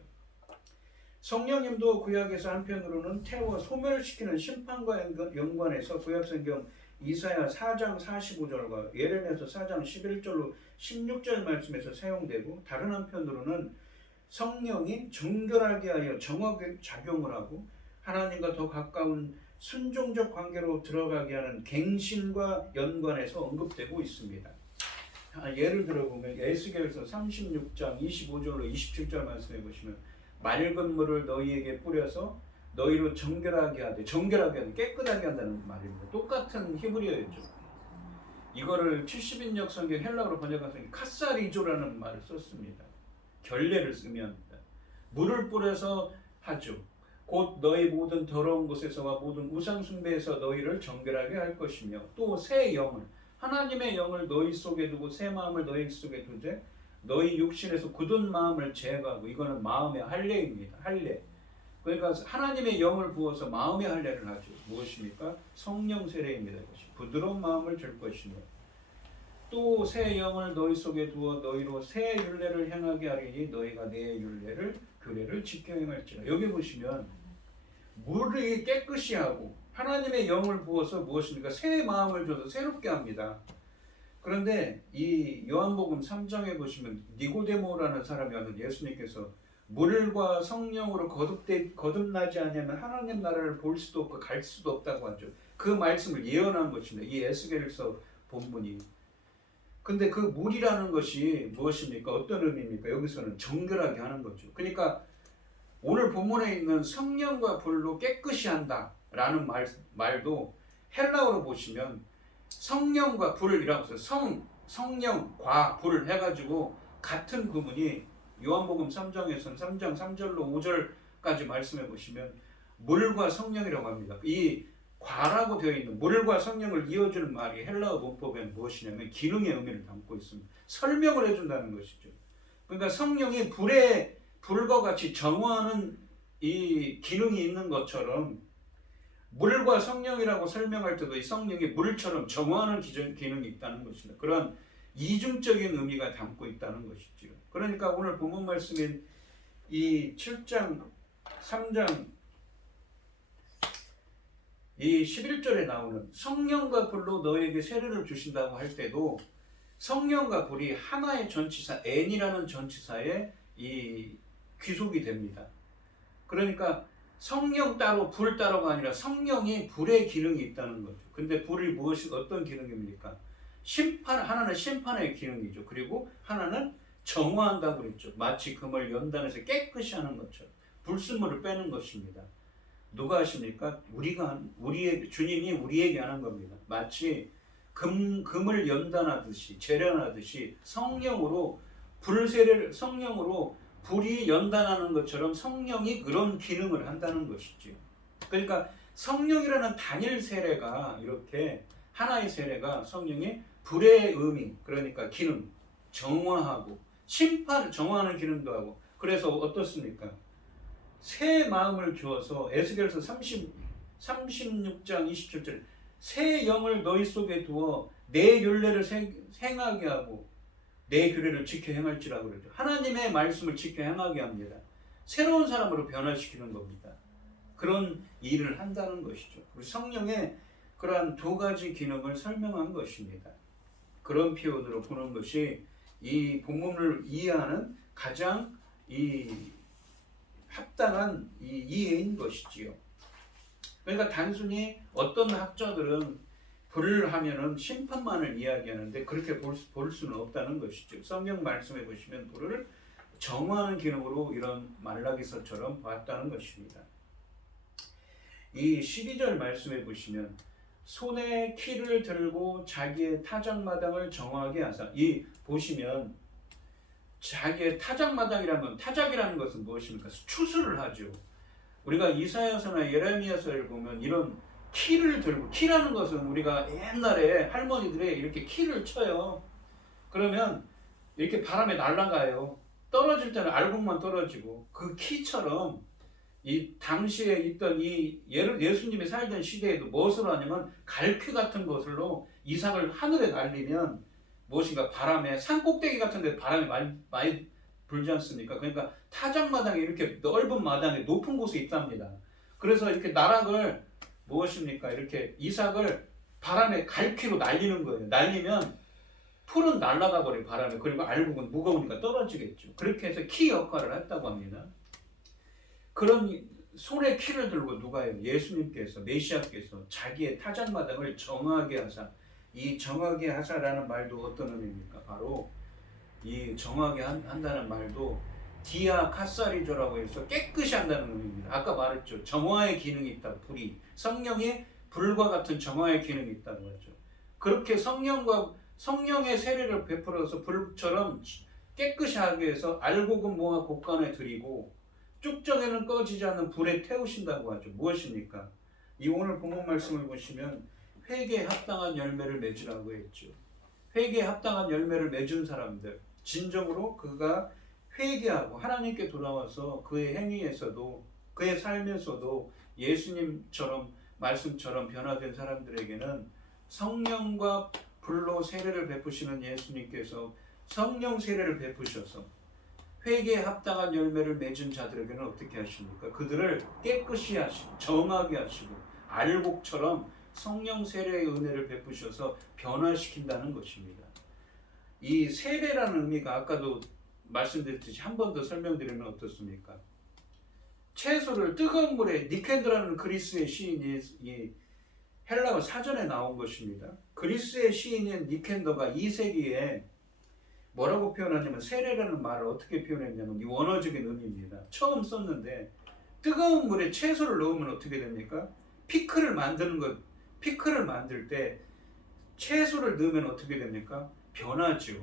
성령님도 구약에서 한편으로는 태워 소멸시키는 심판과 연관해서 구약성경 이사야 4장 45절과 예레미야서 4장 11절로 16절 말씀에서 사용되고, 다른 한편으로는 성령이 정결하게 하여 정화의 작용을 하고 하나님과 더 가까운 순종적 관계로 들어가게 하는 갱신과 연관해서 언급되고 있습니다. 예를 들어 보면 에스겔서 36장 25절로 27절 말씀해 보시면, 맑은 물을 너희에게 뿌려서 너희로 정결하게 하되, 깨끗하게 한다는 말입니다. 똑같은 히브리어였죠. 이거를 70인역 성경 헬라어로 번역한 성경 카사리조라는 말을 썼습니다. 결례를 쓰면 물을 뿌려서 하죠. 곧 너희 모든 더러운 곳에서와 모든 우상 숭배에서 너희를 정결하게 할 것이며, 또 새 영을, 하나님의 영을 너희 속에 두고 새 마음을 너희 속에 두되 너희 육신에서 굳은 마음을 제거하고, 이거는 마음의 할례입니다. 할례. 그러니까 하나님의 영을 부어서 마음의 할례를 하죠. 무엇입니까? 성령 세례입니다. 이것이 부드러운 마음을 줄 것이며, 또 새 영을 너희 속에 두어 너희로 새 율례를 행하게 하리니 너희가 내 율례를 규례를 지켜 행할지라. 여기 보시면 물이 깨끗이 하고 하나님의 영을 부어서 무엇입니까? 새 마음을 줘서 새롭게 합니다. 그런데 이 요한복음 3장에 보시면 니고데모라는 사람이 와서 예수님께서 물과 성령으로 거듭나지 않으면 하나님 나라를 볼 수도 없고 갈 수도 없다고 하죠. 그 말씀을 예언한 것입니다. 이 에스겔서 본문이. 근데 그 물이라는 것이 무엇입니까? 어떤 의미입니까? 여기서는 정결하게 하는 거죠. 그러니까 오늘 본문에 있는 성령과 불로 깨끗이 한다라는 말도 헬라어로 보시면 성령과 불이라고 해서 성령과 불 해가지고 같은 구문이 요한복음 3장에서는 3장 3절로 5절까지 말씀해 보시면 물과 성령이라고 합니다. 이 과라고 되어 있는 물과 성령을 이어주는 말이 헬라어 문법에는 무엇이냐면 기능의 의미를 담고 있습니다. 설명을 해준다는 것이죠. 그러니까 성령이 불과 같이 정화하는 이 기능이 있는 것처럼, 물과 성령이라고 설명할 때도 이 성령이 물처럼 정화하는 기능이 있다는 것입니다. 그런 이중적인 의미가 담고 있다는 것이죠. 그러니까 오늘 본문 말씀인 이 7장 3장 이 11절에 나오는 성령과 불로 너에게 세례를 주신다고 할 때도 성령과 불이 하나의 전치사 N이라는 전치사에 이 귀속이 됩니다. 그러니까 성령 따로 불 따로가 아니라 성령이 불의 기능이 있다는 거죠. 근데 불이 어떤 기능입니까? 하나는 심판의 기능이죠. 그리고 하나는 정화한다고 그랬죠. 마치 금을 연단해서 깨끗이 하는 것처럼 불순물을 빼는 것입니다. 누가 하십니까? 주님이 우리에게 하는 겁니다. 마치 금을 연단하듯이 재련하듯이 성령으로 불이 연단하는 것처럼 성령이 그런 기능을 한다는 것이죠. 그러니까 성령이라는 단일 세례가, 이렇게 하나의 세례가 성령의 불의 의미, 그러니까 기능, 정화하고 정화하는 기능도 하고, 그래서 어떻습니까? 새 마음을 주어서 에스겔서 36장 27절 새 영을 너희 속에 두어 내 율례를 행하게 하고 내 규례를 지켜 행할지라고 그러죠. 하나님의 말씀을 지켜 행하게 합니다. 새로운 사람으로 변화시키는 겁니다. 그런 일을 한다는 것이죠. 성령의 그러한 두 가지 기능을 설명한 것입니다. 그런 표현으로 보는 것이 이 본문을 이해하는 가장 합당한 이해인 것이지요. 그러니까 단순히 어떤 학자들은 불을 하면은 심판만을 이야기하는데 그렇게 볼 수는 없다는 것이죠. 성경 말씀해 보시면 불을 정화하는 기능으로 이런 말라기서처럼 봤다는 것입니다. 이 12절 말씀해 보시면 손에 키를 들고 자기의 타작마당을 정화하게 하사, 이 보시면 자기의 타작마당이라면 타작이라는 것은 무엇입니까? 추수를 하죠. 우리가 이사야서나 예레미야서를 보면 이런 키를 들고, 키라는 것은 우리가 옛날에 할머니들이 이렇게 키를 쳐요. 그러면 이렇게 바람에 날아가요. 떨어질 때는 알곡만 떨어지고, 그 키처럼 이 당시에 있던 이 예수님이 살던 시대에도 무엇으로 하냐면 갈퀴 같은 것으로 이삭을 하늘에 날리면 무엇인가 바람에 산꼭대기 같은 데 바람이 많이 불지 않습니까? 그러니까 타작마당에 이렇게 넓은 마당에 높은 곳에 있답니다. 그래서 이렇게 나락을 무엇입니까? 이렇게 이삭을 바람에 갈퀴로 날리는 거예요. 날리면 풀은 날아가 버려요, 바람에. 그리고 알곡은 무거우니까 떨어지겠죠. 그렇게 해서 키 역할을 했다고 합니다. 그런 손에 키를 들고 누가요? 예수님께서, 메시아께서 자기의 타작마당을 정하게 하사, 이 정하게 하사라는 말도 어떤 의미입니까? 바로 이 정하게 한다는 말도 디아 카사리조라고 해서 깨끗이 한다는 의미입니다. 아까 말했죠. 정화의 기능이 있다. 불이. 성령의 불과 같은 정화의 기능이 있다고 하죠. 그렇게 성령의 세례를 베풀어서 불처럼 깨끗이 하기 위해서 알곡은 모아 곡간에 들이고 쭉정에는 꺼지지 않는 불에 태우신다고 하죠. 무엇입니까? 이 오늘 본문 말씀을 보시면 회개에 합당한 열매를 맺으라고 했죠. 회개에 합당한 열매를 맺은 사람들, 진정으로 그가 회개하고 하나님께 돌아와서 그의 행위에서도 그의 삶에서도 예수님처럼 말씀처럼 변화된 사람들에게는 성령과 불로 세례를 베푸시는 예수님께서 성령 세례를 베푸셔서 회개에 합당한 열매를 맺은 자들에게는 어떻게 하십니까? 그들을 깨끗이 하시고 정하게 하시고 알곡처럼 성령 세례의 은혜를 베푸셔서 변화시킨다는 것입니다. 이 세례라는 의미가 아까도 말씀드렸듯이 한 번 더 설명드리면 어떻습니까? 채소를 뜨거운 물에, 니켄드라는 그리스의 시인이 이 헬라어 사전에 나온 것입니다. 그리스의 시인인 니켄더가 2세기에 뭐라고 표현하냐면 세례라는 말을 어떻게 표현했냐면 이 원어적인 의미입니다. 처음 썼는데 뜨거운 물에 채소를 넣으면 어떻게 됩니까? 피클을 만들 때 채소를 넣으면 어떻게 됩니까? 변하죠.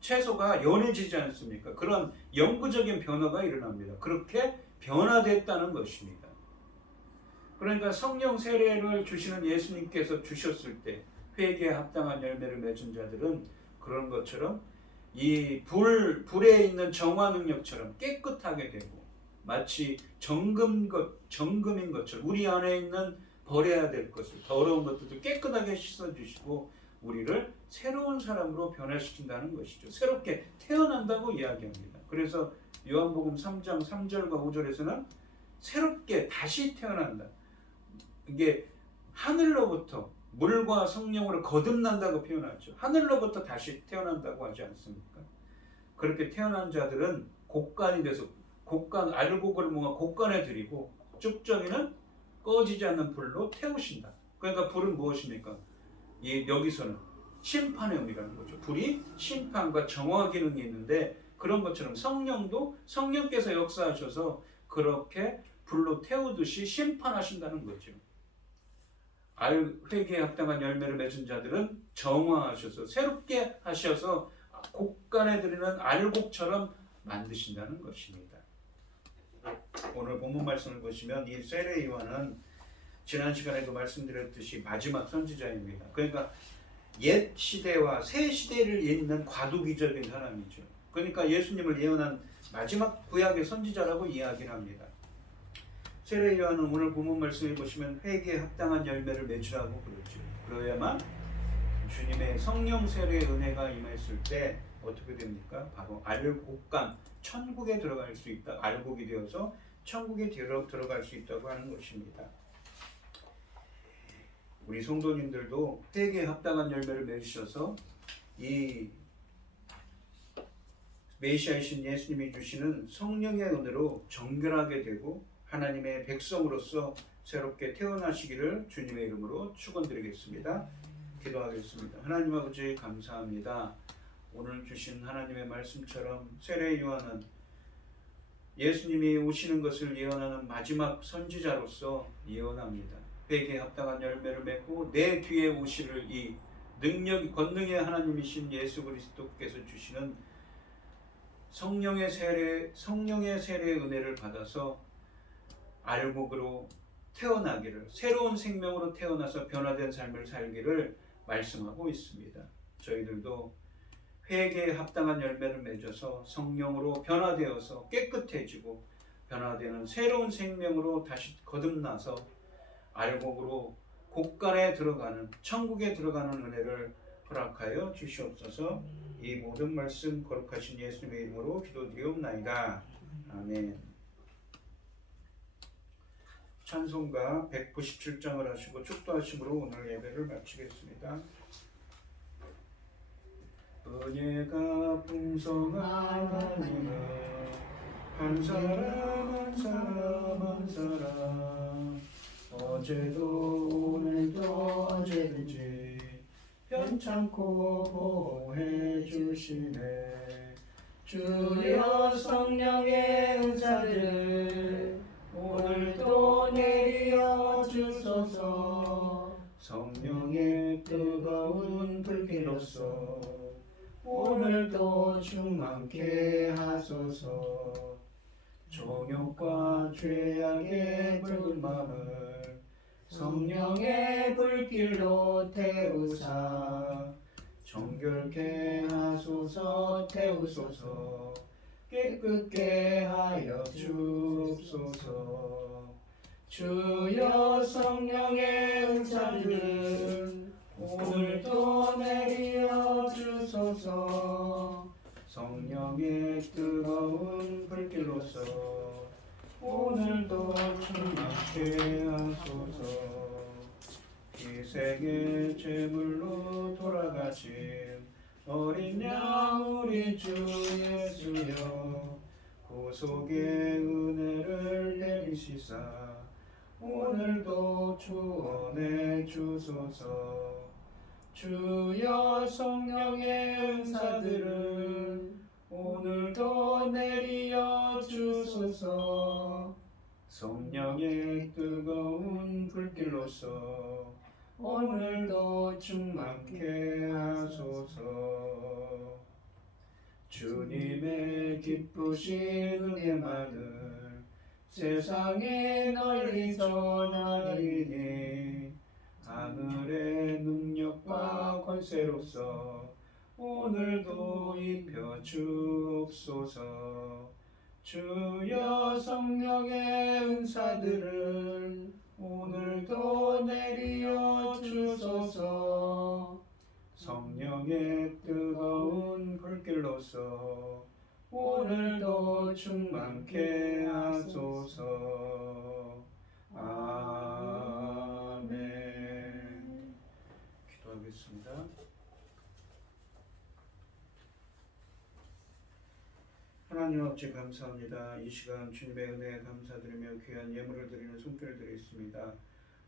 채소가 연해지지 않습니까? 그런 영구적인 변화가 일어납니다. 그렇게 변화됐다는 것입니다. 그러니까 성령 세례를 주시는 예수님께서 주셨을 때 회개에 합당한 열매를 맺은 자들은 그런 것처럼 이 불에 있는 정화 능력처럼 깨끗하게 되고 마치 정금인 것처럼 우리 안에 있는 버려야 될 것을 더러운 것들도 깨끗하게 씻어주시고 우리를 새로운 사람으로 변화시킨다는 것이죠. 새롭게 태어난다고 이야기합니다. 그래서 요한복음 3장 3절과 5절에서는 새롭게 다시 태어난다. 이게 하늘로부터 물과 성령으로 거듭난다고 표현하죠. 하늘로부터 다시 태어난다고 하지 않습니까? 그렇게 태어난 자들은 곡간이 돼서 알곡을 모아 곡간에 들이고 쭉정이는 꺼지지 않는 불로 태우신다. 그러니까 불은 무엇입니까? 여기서는 심판의 의미라는 거죠. 불이 심판과 정화 기능이 있는데 그런 것처럼 성령도 성령께서 역사하셔서 그렇게 불로 태우듯이 심판하신다는 거죠. 회개에 합당한 열매를 맺은 자들은 정화하셔서 새롭게 하셔서 곡간에 들이는 알곡처럼 만드신다는 것입니다. 오늘 본문 말씀을 보시면 이 세례 요한은 지난 시간에도 말씀드렸듯이 마지막 선지자입니다. 그러니까 옛 시대와 새 시대를 잇는 과도기적인 사람이죠. 그러니까 예수님을 예언한 마지막 구약의 선지자라고 이야기를 합니다. 세례 요한은 오늘 본문 말씀을 보시면 회개에 합당한 열매를 맺으라고 그러죠. 그래야만 주님의 성령 세례의 은혜가 임했을 때 어떻게 됩니까? 바로 알곡간 천국에 들어갈 수 있다. 알곡이 되어서 천국에 들어갈 수 있다고 하는 것입니다. 우리 성도님들도 회개에 합당한 열매를 맺으셔서 이 메시아이신 예수님이 주시는 성령의 은혜로 정결하게 되고 하나님의 백성으로서 새롭게 태어나시기를 주님의 이름으로 축원드리겠습니다. 기도하겠습니다. 하나님 아버지 감사합니다. 오늘 주신 하나님의 말씀처럼 세례 요한은 예수님이 오시는 것을 예언하는 마지막 선지자로서 예언합니다. 회개에 합당한 열매를 맺고 내 뒤에 오시를 이 능력이 권능의 하나님이신 예수 그리스도께서 주시는 성령의 세례의 은혜를 받아서 알곡으로 태어나기를, 새로운 생명으로 태어나서 변화된 삶을 살기를 말씀하고 있습니다. 저희들도 회개에 합당한 열매를 맺어서 성령으로 변화되어서 깨끗해지고 변화되는 새로운 생명으로 다시 거듭나서 알곡으로 곳간에 들어가는, 천국에 들어가는 은혜를 허락하여 주시옵소서. 이 모든 말씀 거룩하신 예수님의 이름으로 기도드리옵나이다. 아멘. 찬송가 197장을 하시고 축도하심으로 오늘 예배를 마치겠습니다. 은혜가 풍성한 하나님은 한 사람 한 사람 한 사람 어제도 오늘도 언제든지 편찮고 보호해 주시네. 주여 성령의 은사를 오늘도 내려 주소서. 성령의 뜨거운 불길로서 오늘도 충만케 하소서. 정욕과 죄악의 붉은 마음을 성령의 불길로 태우사 정결케 하소서. 태우소서. 깨끗게 하여 주옵소서. 주여 성령의 은사를 오늘도 내려 주소서. 성령의 뜨거운 불길로서 오늘도 충만케 하소서. 희생의 제물로 돌아가신 어린 양 우리 주 예수여, 구속의 은혜를 내리시사 오늘도 주원해 주소서. 주여 성령의 은사들을 오늘도 내려 주소서. 성령의 뜨거운 불길로서 오늘도 충만케 하소서. 주님의 기쁘신 은혜만을 세상에 널리 전하리니 하늘의 능력과 권세로서 오늘도 입혀 주옵소서. 주여 성령의 은사들을 오늘도 내려 주소서. 성령의 뜨거운 불길로서 오늘도 충만케 하소서. 아멘. 기도하겠습니다. 하나님 아버지 감사합니다. 이 시간 주님의 은혜에 감사드리며 귀한 예물을 드리는 손길을 드리겠습니다.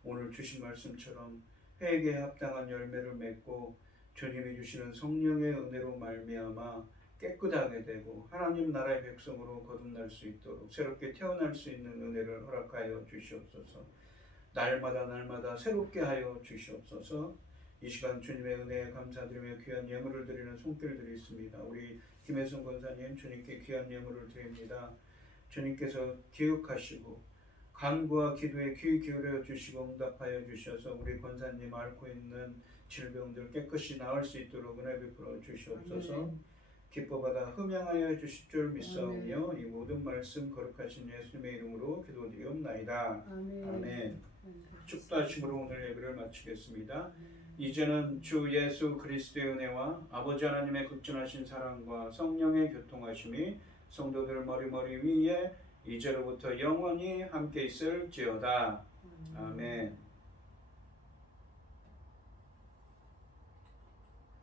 오늘 주신 말씀처럼 회개에 합당한 열매를 맺고 주님이 주시는 성령의 은혜로 말미암아 깨끗하게 되고 하나님 나라의 백성으로 거듭날 수 있도록 새롭게 태어날 수 있는 은혜를 허락하여 주시옵소서. 날마다 새롭게 하여 주시옵소서. 이 시간 주님의 은혜에 감사드리며 귀한 예물을 드리는 손길을 드리겠습니다. 우리 김혜성 권사님 주님께 귀한 예물을 드립니다. 주님께서 기억하시고 간구와 기도에 귀 기울여 주시고 응답하여 주셔서 우리 권사님 앓고 있는 질병들 깨끗이 나을 수 있도록 은혜 베풀어 주시옵소서. 기뻐받아 흠양하여 주실 줄 믿사오며 이 모든 말씀 거룩하신 예수님의 이름으로 기도드리옵나이다. 아멘. 축도하심으로 오늘 예배를 마치겠습니다. 이제는 주 예수 그리스도의 은혜와 아버지 하나님의 극진하신 사랑과 성령의 교통하심이 성도들 머리 위에 이제로부터 영원히 함께 있을지어다. 아멘.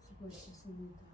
수고하셨습니다.